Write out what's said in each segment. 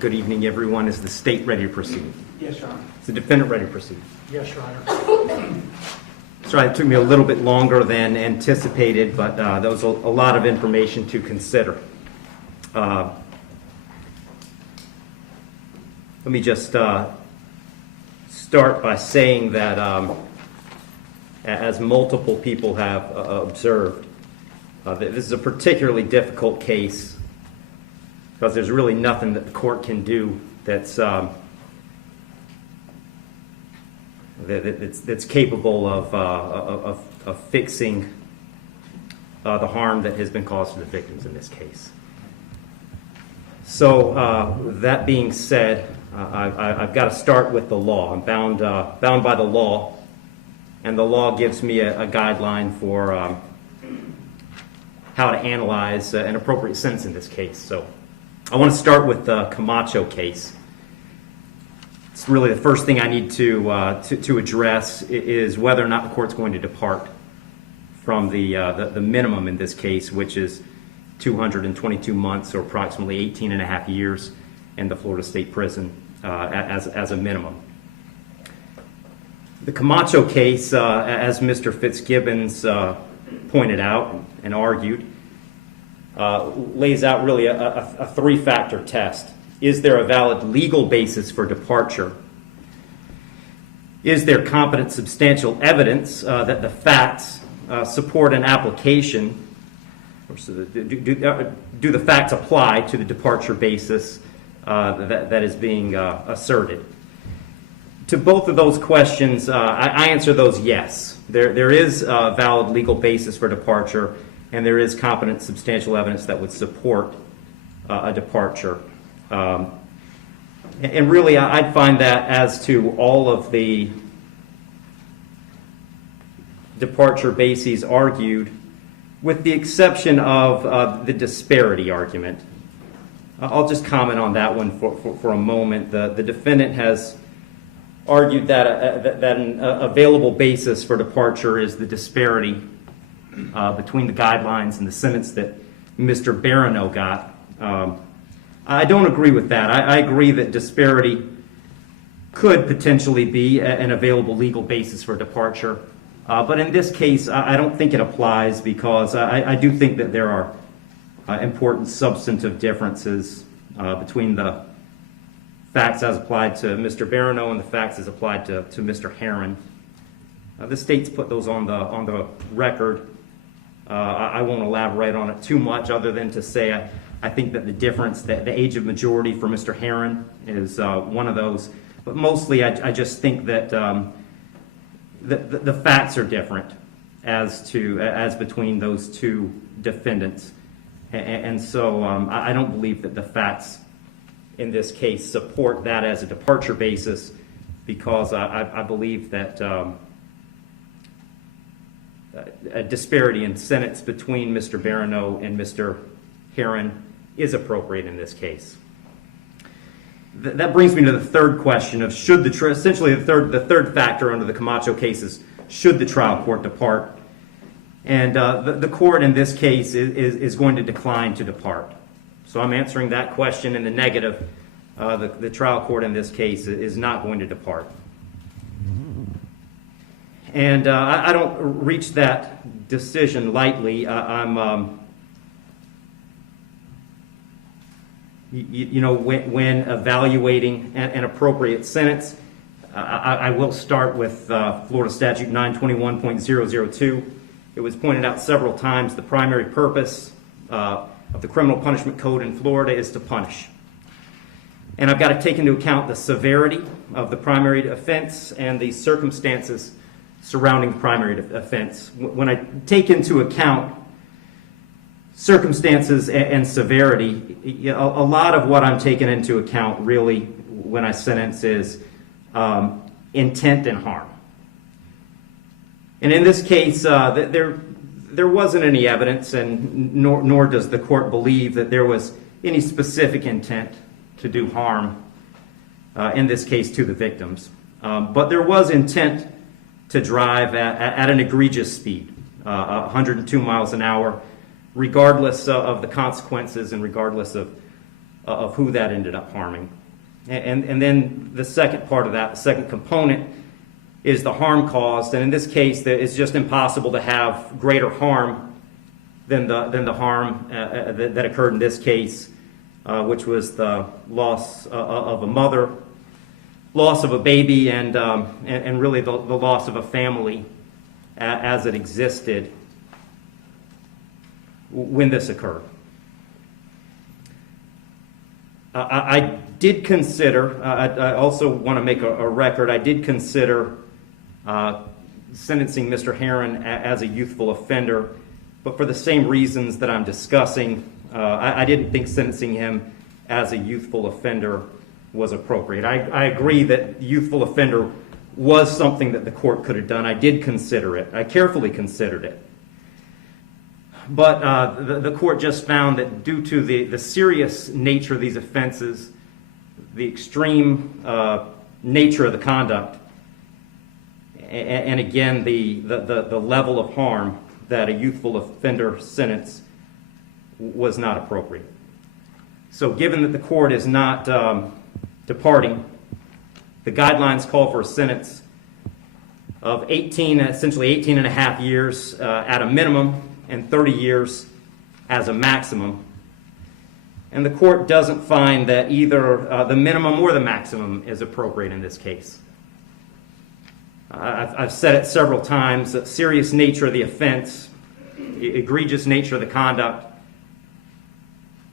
Good evening, everyone. Is the state ready to proceed? Yes, Your Honor. Is the defendant ready to proceed? Yes, Your Honor. Sorry, it took me a little bit longer than anticipated, but there was a lot of information to consider. Let me just start by saying that as multiple people have observed, this is a particularly difficult case because there's really nothing that the court can do that's capable of fixing the harm that has been caused to the victims in this case. So that being said, I've got to start with the law. I'm bound by the law, and the law gives me a guideline for how to analyze an appropriate sentence in this case. So I want to start with the Camacho case. It's really the first thing I need to address is whether or not the court's going to depart from the minimum in this case, which is 222 months or approximately 18 and a half years in the Florida State Prison as a minimum. The Camacho case, as Mr. Fitzgibbons pointed out and argued, lays out really a three-factor test. Is there a valid legal basis for departure? Is there competent substantial evidence that the facts support an application? Or do the facts apply to the departure basis that is being asserted? To both of those questions, I answer those yes. There is a valid legal basis for departure, and there is competent substantial evidence that would support a departure. And really, I'd find that as to all of the departure bases argued, with the exception of the disparity argument. I'll just comment on that one for a moment. The defendant has argued that an available basis for departure is the disparity between the guidelines and the sentence that Mr. Barano got. I don't agree with that. I agree that disparity could potentially be an available legal basis for departure. But in this case, I don't think it applies because I do think that there are important substantive differences between the facts as applied to Mr. Barano and the facts as applied to Mr. Herron. The state's put those on the record. I won't elaborate on it too much other than to say I think that the difference, the age of majority for Mr. Herron is one of those. But mostly I just think that the facts are different as between those two defendants. And so I don't believe that the facts in this case support that as a departure basis because I believe that a disparity in sentence between Mr. Barano and Mr. Herron is appropriate in this case. That brings me to the third question of essentially the third factor under the Camacho case is should the trial court depart? And the court in this case is going to decline to depart. So I'm answering that question in the negative. The trial court in this case is not going to depart. And I don't reach that decision lightly. When evaluating an appropriate sentence, I will start with Florida Statute 921.002. It was pointed out several times the primary purpose of the Criminal Punishment Code in Florida is to punish. And I've got to take into account the severity of the primary offense and the circumstances surrounding the primary offense. When I take into account circumstances and severity, a lot of what I'm taking into account really when I sentence is intent and harm. And in this case, there wasn't any evidence, and nor does the court believe that there was any specific intent to do harm, in this case to the victims. But there was intent to drive at an egregious speed, 102 miles an hour, regardless of the consequences and regardless of of who that ended up harming. And then the second part of that, the second component, is the harm caused. And in this case, it's just impossible to have greater harm than the harm that occurred in this case, which was the loss of a mother, loss of a baby, and really the loss of a family as it existed when this occurred. I did consider, I also want to make a record, I did consider sentencing Mr. Herron as a youthful offender, but for the same reasons that I'm discussing, I didn't think sentencing him as a youthful offender was appropriate. I agree that youthful offender was something that the court could have done. I did consider it. I carefully considered it. But the court just found that due to the serious nature of these offenses, the extreme nature of the conduct, and again, the level of harm, that a youthful offender sentence was not appropriate. So given that the court is not departing, the guidelines call for a sentence of essentially 18 and a half years at a minimum and 30 years as a maximum. And the court doesn't find that either the minimum or the maximum is appropriate in this case. I've said it several times, the serious nature of the offense, egregious nature of the conduct,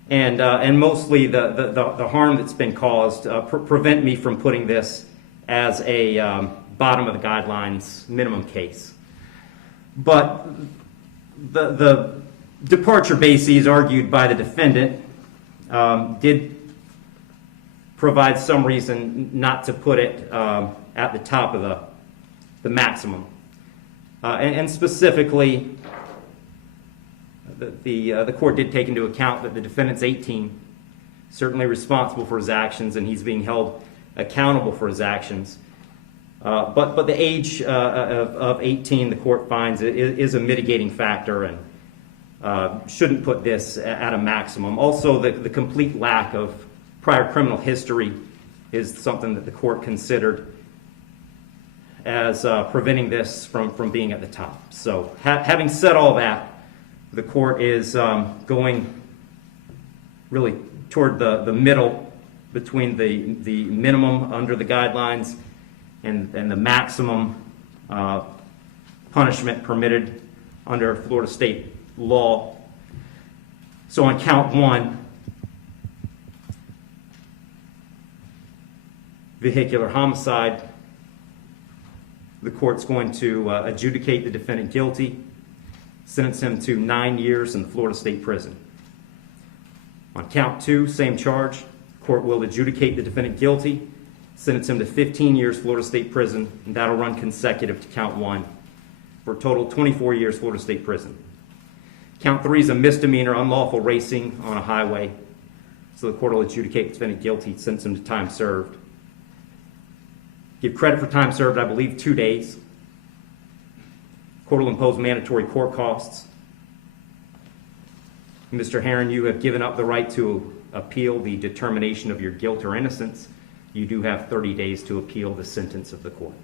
and mostly the harm that's been caused prevent me from putting this as a bottom of the guidelines minimum case. But the departure bases argued by the defendant did provide some reason not to put it at the top of the maximum. And specifically, the court did take into account that the defendant's 18, certainly responsible for his actions, and he's being held accountable for his actions. But the age of 18, the court finds, is a mitigating factor and shouldn't put this at a maximum. Also, the complete lack of prior criminal history is something that the court considered as preventing this from being at the top. So having said all that, the court is going really toward the middle between the minimum under the guidelines and the maximum punishment permitted under Florida state law. So on count one, vehicular homicide, the court's going to adjudicate the defendant guilty, sentence him to 9 years in the Florida State Prison. On count two, same charge, court will adjudicate the defendant guilty, sentence him to 15 years Florida State Prison, and that'll run consecutive to count one for a total 24 years Florida State Prison. Count three is a misdemeanor, unlawful racing on a highway, so the court will adjudicate the defendant guilty, sentence him to time served. Give credit for time served, I believe, 2 days. Court will impose mandatory court costs. Mr. Herron, you have given up the right to appeal the determination of your guilt or innocence. You do have 30 days to appeal the sentence of the court.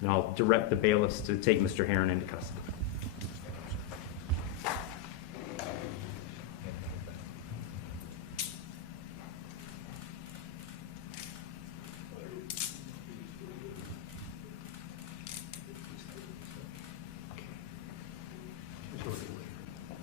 And I'll direct the bailiffs to take Mr. Herron into custody.